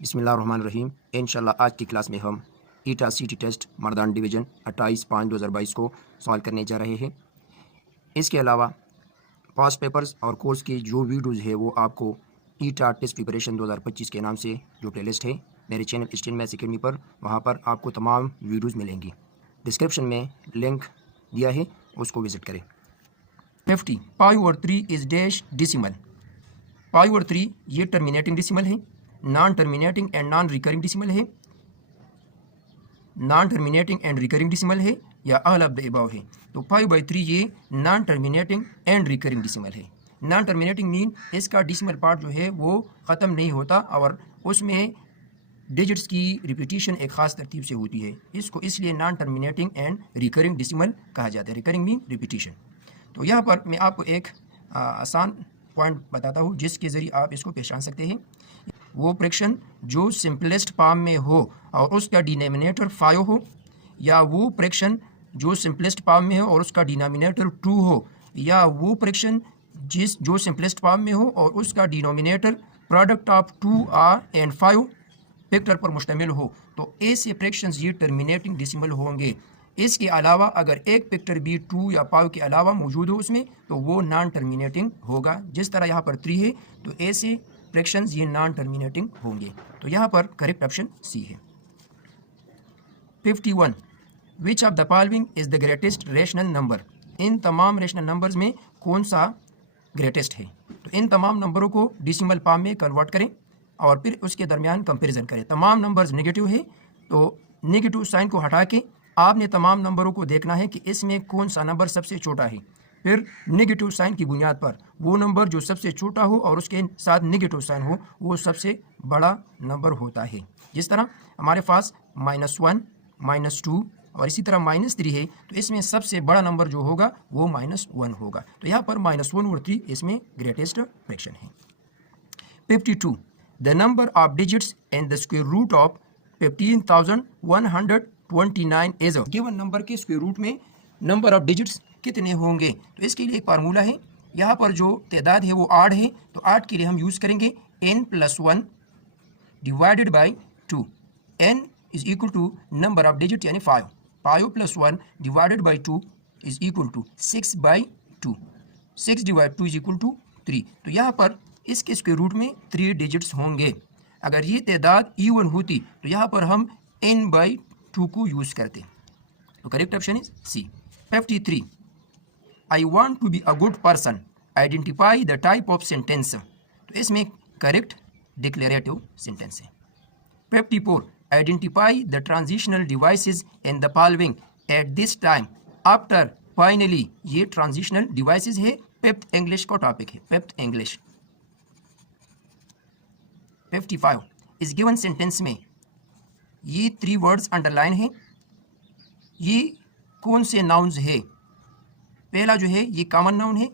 बिस्मिल्लाहिर्रहमानिर्रहीम। इंशाल्लाह आज की क्लास में हम ईटा सिटी टेस्ट मर्दान डिवीज़न 28/5/2022 को सॉल्व करने जा रहे हैं। इसके अलावा पास्ट पेपर्स और कोर्स की जो वीडियोज़ है वो आपको ईटा टेस्ट प्रिपरेशन 2025 के नाम से जो प्लेलिस्ट है मेरे चैनल स्टडी मैथ्स अकेडमी पर, वहाँ पर आपको तमाम वीडियोज़ मिलेंगी। डिस्क्रिप्शन में लिंक दिया है, उसको विज़िट करें। 50 π/3 इज़ डैश डिसिमल। π/3 ये टर्मिनेटिंग डिसिमल है, non terminating and non recurring decimal है, non terminating and recurring decimal है या ऑल ऑफ द अबव है। तो 5/3 ये non terminating and recurring decimal है। नॉन टर्मिनेटिंग मीन इसका डिसिमल पार्ट जो है वो ख़त्म नहीं होता और उसमें डिजिट्स की रिपीटिशन एक ख़ास तरतीब से होती है। इसको इसलिए non terminating and recurring decimal कहा जाता है। Recurring mean repetition. तो यहाँ पर मैं आपको एक आसान पॉइंट बताता हूँ जिसके ज़रिए आप इसको पहचान सकते हैं। वो फ्रैक्शन जो सिंपलेस्ट फॉर्म में हो और उसका डिनोमिनेटर 5 हो, या वो फ्रैक्शन जो सिंपलेस्ट फॉर्म में हो और उसका डिनोमिनेटर 2 हो, या वो फ्रैक्शन जो सिंपलेस्ट फॉर्म में हो और उसका denominator product of 2 and 5 factor पर मुश्तमिल हो, तो ऐसे फ्रैक्शंस ये टर्मिनेटिंग डिसिमल होंगे। इसके अलावा अगर एक फैक्टर भी 2 या 5 के अलावा मौजूद हो उसमें, तो वो नॉन टर्मिनेटिंग होगा। जिस तरह यहाँ पर 3 है, तो ऐसे फ्रैक्शंस ये नॉन टर्मिनेटिंग होंगे। तो यहाँ पर करेक्ट ऑप्शन सी है। 51 which of the following is the greatest rational number. इन तमाम रेशनल नंबर्स में कौन सा ग्रेटेस्ट है। तो इन तमाम नंबरों को डिसिमल फॉर्म में कन्वर्ट करें और फिर उसके दरमियान कंपैरिजन करें। तमाम नंबर्स नेगेटिव है, तो नेगेटिव साइन को हटा के आपने तमाम नंबरों को देखना है कि इसमें कौन सा नंबर सबसे छोटा है। फिर नेगेटिव साइन की बुनियाद पर वो नंबर जो सबसे छोटा हो और उसके साथ नेगेटिव साइन हो वो सबसे बड़ा नंबर होता है। जिस तरह हमारे पास -1, -2 और इसी तरह -3 है, तो इसमें सबसे बड़ा नंबर जो होगा वो -1 होगा। तो यहाँ पर -1 और 3 इसमें ग्रेटेस्ट फ्रैक्शन है। 52 the number of digits and the square root of 15,129 is given number के स्क्वायर रूट में नंबर ऑफ डिजिट्स कितने होंगे। तो इसके लिए एक फार्मूला है। यहाँ पर जो तादाद है वो 8 है, तो 8 के लिए हम यूज़ करेंगे n+1 divided by 2। n is equal to number of digit यानी 5। 5 + 1 divided by 2 is equal to 6/2। 6 divide 2 is equal to 3। तो यहाँ पर इसके स्क्वायर रूट में 3 डिजिट्स होंगे। अगर ये तादाद इवन होती तो यहाँ पर हम n/2 को यूज़ करते। तो correct option is C. 53 I want to be a good person. Identify the type of sentence. तो इसमें करेक्ट डिक्लेरेटिव सेंटेंस है। 54 Identify the transitional devices in the following at this time after finally। ये transitional devices है, fifth English का topic है, fifth English. 55 इस given sentence में ये 3 वर्ड्स अंडरलाइन है। ये कौन से नाउन्स है। पहला जो है ये कॉमन नाउन है,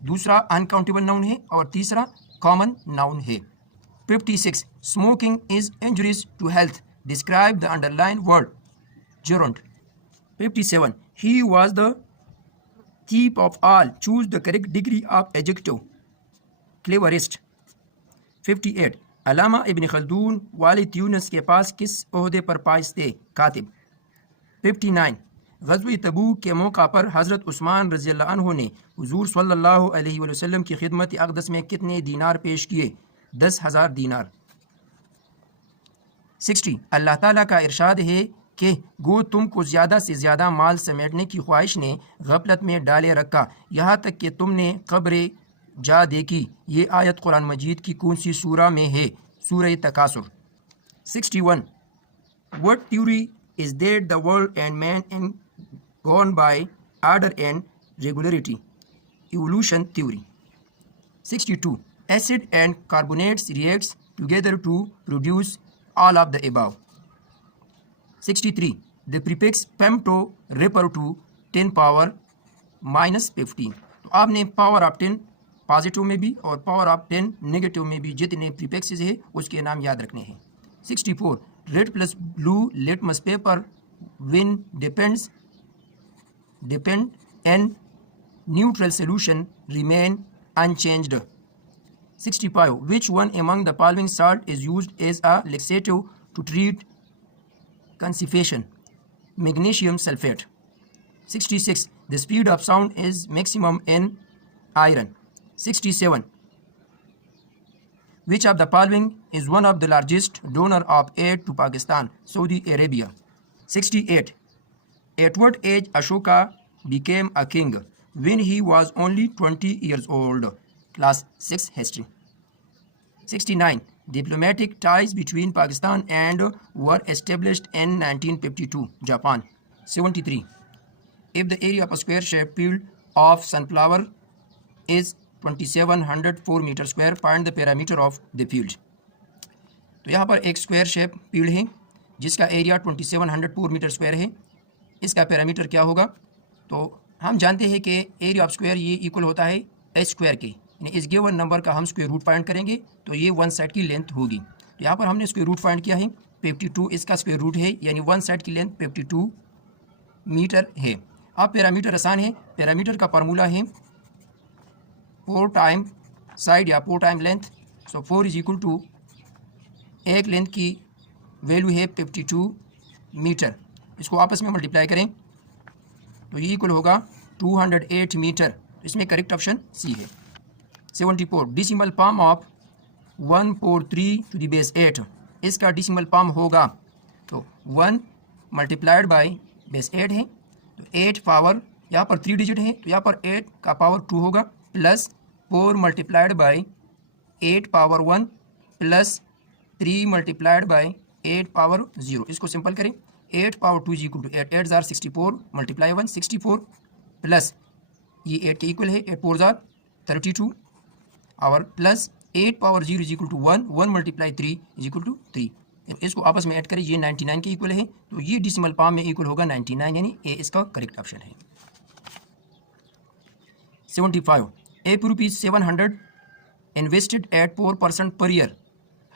दूसरा अनकाउंटेबल नाउन है और तीसरा कॉमन नाउन है। 56 smoking is injurious to health. Describe the underline word gerund। 57 he was the chief of all. Choose the correct degree of adjective cleverest. 58 Allama Ibn Khaldun वालिद Yunus के पास किस ओहदे पर फाइज थे। कातिब। 59 ग़ज़वे तबूक के मौका पर हज़रत उस्मान रज़ियल्लाहु अन्हु ने हुज़ूर सल्लल्लाहु अलैहि वसल्लम की खिदमत अक़दस में कितने दीनार पेश किए। 10,000 दीनार। 60 अल्लाह ताला का इरशाद है कि गो तुमको ज़्यादा से ज़्यादा माल समेटने की ख्वाहिश ने गफलत में डाले रखा, यहाँ तक कि तुमने कब्र जा देखी। ये आयत कुरान मजीद की कौन सी सूरा में है। सूरह तकासुर। 61 what theory is that the world and man and gone by order and regularity। evolution theory। 62 acid and carbonates reacts together to produce all of the above। 63 the prefix femto refer to 10 power -15। तो आपने power of 10 positive में भी और power of 10 negative में भी जितने prefixes है उसके नाम याद रखने हैं। 64 red plus blue litmus paper win depend and neutral solution remain unchanged. 65. Which one among the following salt is used as a laxative to treat constipation? Magnesium sulfate. 66. The speed of sound is maximum in iron. 67. Which of the following is one of the largest donor of aid to Pakistan? Saudi Arabia. 68. At what age Ashoka became a king? When he was only 20 years old. Class 6 History. 69. Diplomatic ties between Pakistan and were established in 1952. Japan. 73. If the area of a square-shaped field of sunflower is 2704 metre square, find the parameter of the field. तो यहाँ पर एक square shape field है जिसका area 2704 metre square है। इसका parameter क्या होगा? तो हम जानते हैं कि एरिया ऑफ स्क्वायर ये इक्वल होता है एच स्क्वायर के, यानी इस गिवन नंबर का हम स्क्वायर रूट फाइंड करेंगे तो ये वन साइड की लेंथ होगी। तो यहाँ पर हमने स्क्वायर रूट फाइंड किया है 52, इसका स्क्वायर रूट है, यानी वन साइड की लेंथ 52 मीटर है। अब पैरामीटर आसान है, पैरामीटर का फार्मूला है 4 टाइम साइड या 4 time length. So 4 is equal to एक लेंथ की वैल्यू है 52 मीटर, इसको आपस में मल्टीप्लाई करें तो ये इक्वल होगा 208 मीटर। तो इसमें करेक्ट ऑप्शन सी है। 74. Decimal form of 143 to the base 8, इसका डिसिमल फॉर्म होगा तो 1 मल्टीप्लाइड बाई बेस 8 है, तो 8 पावर यहाँ पर 3 डिजिट है तो यहाँ पर 8 का पावर 2 होगा, plus 4 multiplied by 8 power 1 plus 3 multiplied by 8 power 0। इसको सिंपल करें 8 पावर 2 इज इक्वल टू 8, 8 जार 64 मल्टीप्लाई 1 64 प्लस ये 8 के इक्वल है 8 4 जार 32 और plus 8 power 0 is equal to 1, 1 multiply 3 is equal to 3। इसको आपस में ऐड करें, ये 99 के इक्वल है तो ये डिसिमल फॉर्म में इक्वल होगा 99, यानी ए इसका करेक्ट ऑप्शन है। 75. If rupees 700 invested at 4% per year,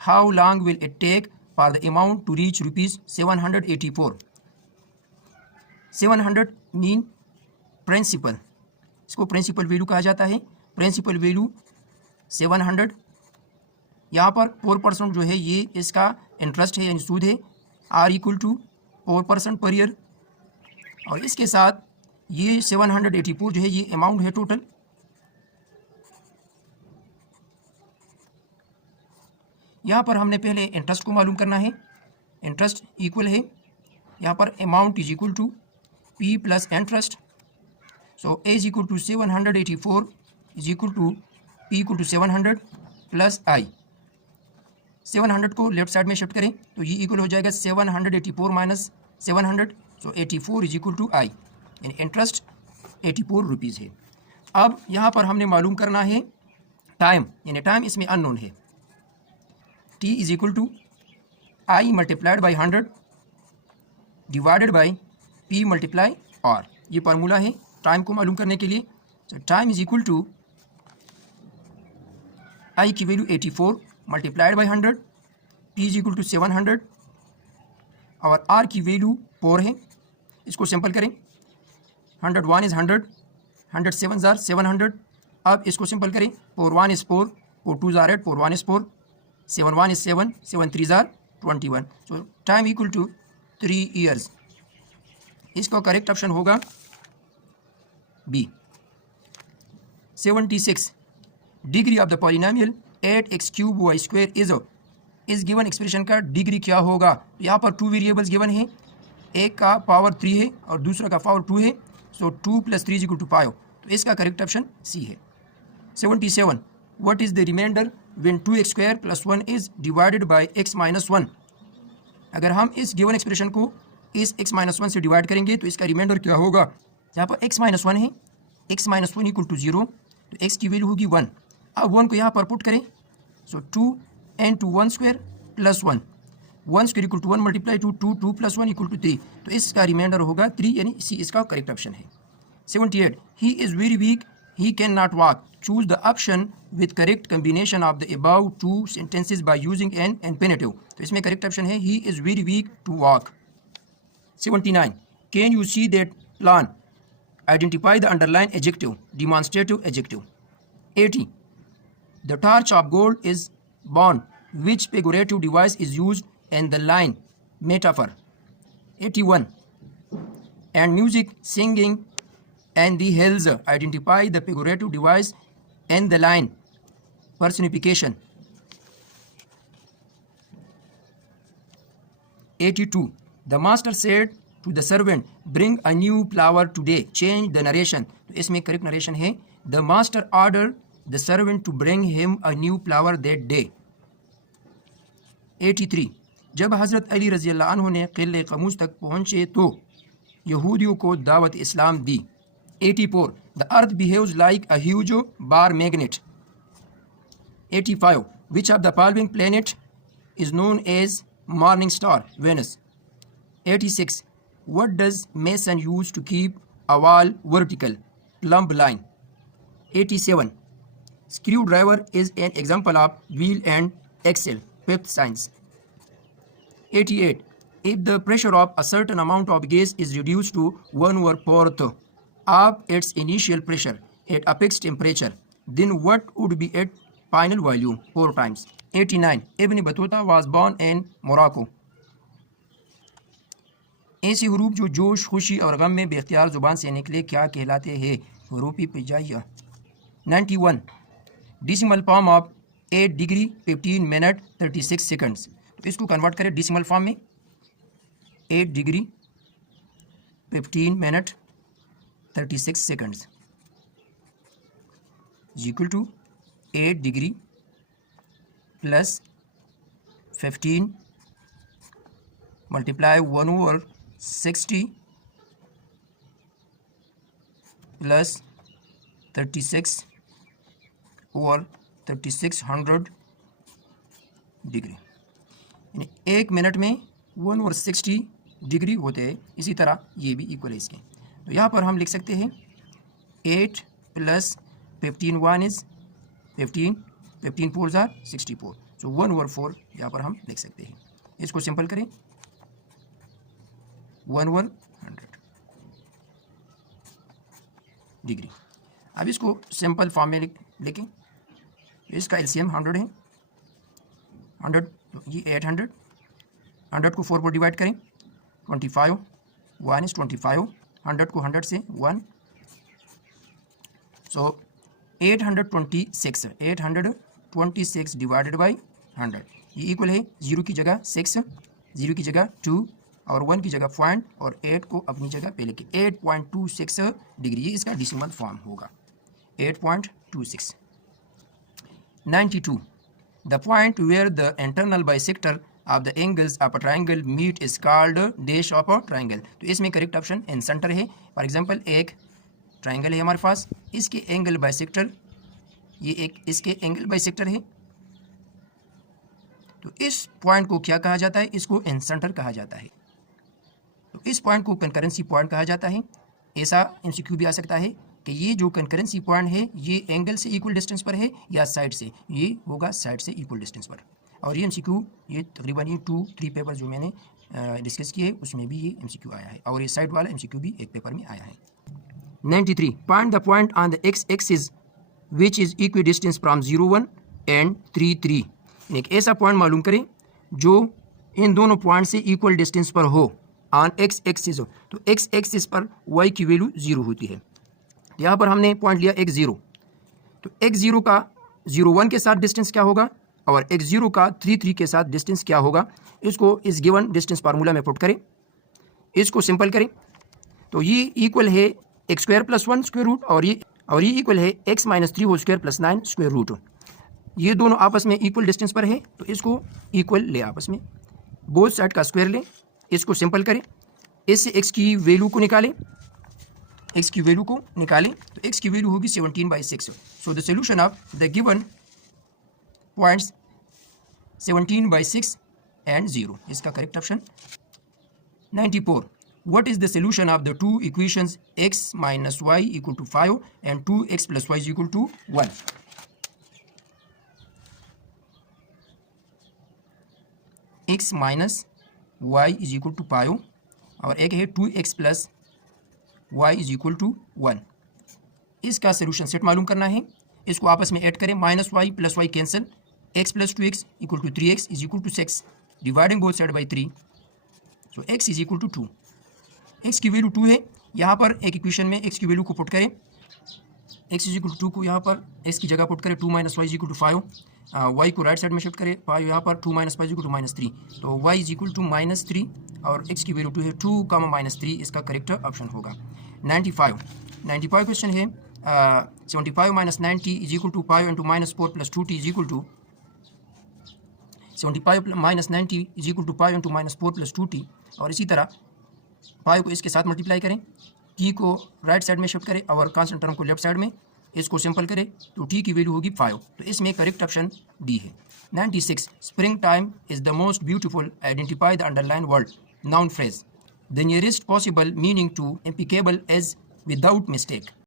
how long will it take for the amount to reach rupees 784? 700 mean principal, इसको प्रिंसिपल वैल्यू कहा जाता है। प्रिंसिपल वैल्यू 700, यहाँ पर 4% जो है ये इसका इंटरेस्ट है यानी सूद है, are equal to 4% per year, और इसके साथ ये 784 जो है ये अमाउंट है टोटल। यहाँ पर हमने पहले इंटरेस्ट को मालूम करना है, इंटरेस्ट इक्वल है यहाँ पर amount is equal to P plus interest. So A is equal to 784 is equal to P equal to 700 plus I. 700 को लेफ्ट साइड में शिफ्ट करें तो ये इक्वल हो जाएगा 784 minus 700, so 84 is equal to I, यानी इंटरेस्ट 84 रुपीज़ है। अब यहाँ पर हमने मालूम करना है टाइम, यानी टाइम इसमें अननोन है। T is equal to I multiplied by 100 divided by P multiply R, ये फार्मूला है टाइम को मालूम करने के लिए। तो time is equal to I की वैल्यू 84 multiplied by 100, P is equal to 700 और आर की वैल्यू 4 है। इसको सिंपल करें 101 इज़ 100, 100 7 जार 700। अब इसको सिंपल करें 4 1 इज़ 4, 4 2 जार 8, 4 1 इज़ 4, 7 1 इज़ 7, 7 3 जार 21। So time equal to 3 years. इसका करेक्ट ऑप्शन होगा B. 76. Degree of the polynomial 8x cube Y square इस गिवन एक्सप्रेशन का डिग्री क्या होगा? यहाँ पर 2 वेरिएबल्स गिवन है, एक का पावर 3 है और दूसरा का पावर 2 है। सो 2 + 3 = 5, तो इसका करेक्ट ऑप्शन सी है। 77. What is the remainder when 2x² + 1 is divided by x - 1? अगर हम इस गिवन एक्सप्रेशन को इस x - 1 से डिवाइड करेंगे तो इसका रिमाइंडर क्या होगा? यहाँ पर x - 1 है, x - 1 = 0, तो x की वैल्यू होगी 1। अब 1 को यहाँ पर पुट करें, सो 2 × 1² + 1, 1² = 1 × 2, 2 + 1 = 3, तो इसका रिमाइंडर होगा 3, यानी सी इसका करेक्ट ऑप्शन है। 78. He is very weak, he can not walk, choose the option with correct combination of the above 2 sentences by using an infinitive, तो इसमें करेक्ट ऑप्शन है he is very weak to walk. 79. Can you see that plan, identify the underline adjective, demonstrative adjective. 80. The torch of gold is born. Which figurative device is used in the line metaphor? 81. And music, singing, and the hills. Identify the figurative device in the line personification. 82. The master said to the servant, bring a new flower today. Change the narration. तो इसमें correct narration है, the master ordered the servant to bring him a new flower that day. 83. जब हज़रत अली रज़ी अल्लाह अन्हु ने क़िले क़मूस तक पहुँचे तो यहूदियों को दावत इस्लाम दी. 84. The earth behaves like a huge bar magnet. 85. Which of the following planet is known as morning star? Venus. 86. What does mason use to keep a wall vertical? Plumb line. 87. Screwdriver is an example of wheel and axle. Fifth science. 88. If the pressure of a certain amount of gas is reduced to 1/4 of its initial pressure at a fixed temperature, then what would be its final volume? 4 times. 89. Ibn Battuta was born in Morocco. ऐसे हरूफ जो जोश, खुशी और गम में बेख्तियार ज़ुबान से निकले क्या कहलाते हैं? हरूफी पिजाइया. 91. Decimal form of 8 degree 15 minute 36 seconds. तो इसको कन्वर्ट करें डिसिमल फॉर्म में. 8 degree 15 minute 36 seconds is equal to 8 degree plus 15 multiply 1/60 plus 36/3600 degree. यानी 1 मिनट में 1/60 डिग्री होते हैं. इसी तरह ये भी इक्वल है इसके. तो यहाँ पर हम लिख सकते हैं 8 प्लस 15 1 इज़ 15 15 4 आर 64. सो 1/4 यहाँ पर हम लिख सकते हैं. इसको सिंपल करें 1/100 डिग्री. अब इसको सिंपल फॉर्म में लिखें. इसका एलसीएम 100 है. 100 तो ये 800. 100 को 4 पर डिवाइड करें 25 1 इज़ 25. 100 को 100 से 1. सो 826 डिवाइडेड बाई 100. ये इक्वल है 0 की जगह 6, 0 की जगह 2 और 1 की जगह पॉइंट और 8 को अपनी जगह पे लेके 8.26 डिग्री. ये इसका डिसिमल फॉर्म होगा 8.26. 92. The point where the internal bisector of the angles of a triangle meet is called dash of a triangle. तो इसमें करेक्ट ऑप्शन इन सेंटर है. फॉर एग्जांपल एक ट्राइंगल है हमारे पास, इसके एंगल बाइसेक्टर, ये एक इसके एंगल बाइसेक्टर है. तो इस पॉइंट को क्या कहा जाता है? इसको इन सेंटर कहा जाता है. तो इस पॉइंट को कंकरेंसी पॉइंट कहा जाता है. ऐसा एमसीक्यू भी आ सकता है कि ये जो कंकरेंसी पॉइंट है ये एंगल से इक्वल डिस्टेंस पर है या साइड से. ये होगा साइड से इक्वल डिस्टेंस पर. और ये एमसीक्यू ये तकरीबन ये 2-3 पेपर जो मैंने डिस्कस किए उसमें भी ये एमसीक्यू आया है और ये साइड वाला एमसीक्यू भी एक पेपर में आया है. 93. Find the point on the x-axis which is equidistant from 0, 1 and 3, 3. एक ऐसा पॉइंट मालूम करें जो इन दोनों पॉइंट से इक्वल डिस्टेंस पर हो ऑन एक्स एक्सिस हो. तो एक्स एक्सिस पर y की वैल्यू 0 होती है. यहाँ पर हमने पॉइंट लिया x0. तो x0 का 0, 1 के साथ डिस्टेंस क्या होगा और x0 का 3, 3 के साथ डिस्टेंस क्या होगा. इसको इस गिवन डिस्टेंस फार्मूला में पुट करें. इसको सिंपल करें तो ये इक्वल है x² + 1 स्क्वायर रूट और ये इक्वल है x - 3 whole square + 9 square root. ये दोनों आपस में इक्वल डिस्टेंस पर है तो इसको इक्वल ले आपस में. बोथ साइड का स्क्वायर लें. इसको सिंपल करें. इससे x की वैल्यू को निकालें. तो x की वैल्यू होगी 17/6. So the solution of the given points 17/6 and 0. इसका correct option. 94. What is the solution of the two equations x minus y equal to 5 and 2x plus y is equal to 1? x minus y is equal to 5 और एक है 2x plus y is equal to 1. इसका solution set मालूम करना है. इसको आपस में ऐड करें, minus Y plus Y cancel, X plus 2x equal to 3x is equal to 6, dividing both side by 3, so x is equal to 2। x की वैल्यू 2 है, यहाँ पर एक इक्वेशन में x की वैल्यू को पुट करें, x इज इक्वल टू 2 को यहाँ पर x की जगह पुट करें, 2 minus Y is equal to 5, y को राइट साइड में शिफ्ट करें, 5 यहाँ पर 2 माइनस 5 इज इक्वल टू -3, तो y इज इक्वल टू -3 और x की वैल्यू 2 है, 2 कामा -3 इसका करेक्ट ऑप्शन होगा। 95 क्वेश्चन है, 75 minus 90 is equal to 5 into -4 plus 2t is equal to 75 minus 90 is equal to 5 into -4 plus 2t, और इसी तरह 5 को इसके साथ मल्टीप्लाई करें, t को राइट साइड में शिफ्ट करें और कांस्टेंट टर्म को लेफ्ट साइड में, इसको सिंपल करें तो t की वैल्यू होगी 5, तो इसमें करेक्ट ऑप्शन डी है। 96 spring time is the most beautiful, identify the underline word, noun phrase, the nearest possible meaning to impeccable as without mistake.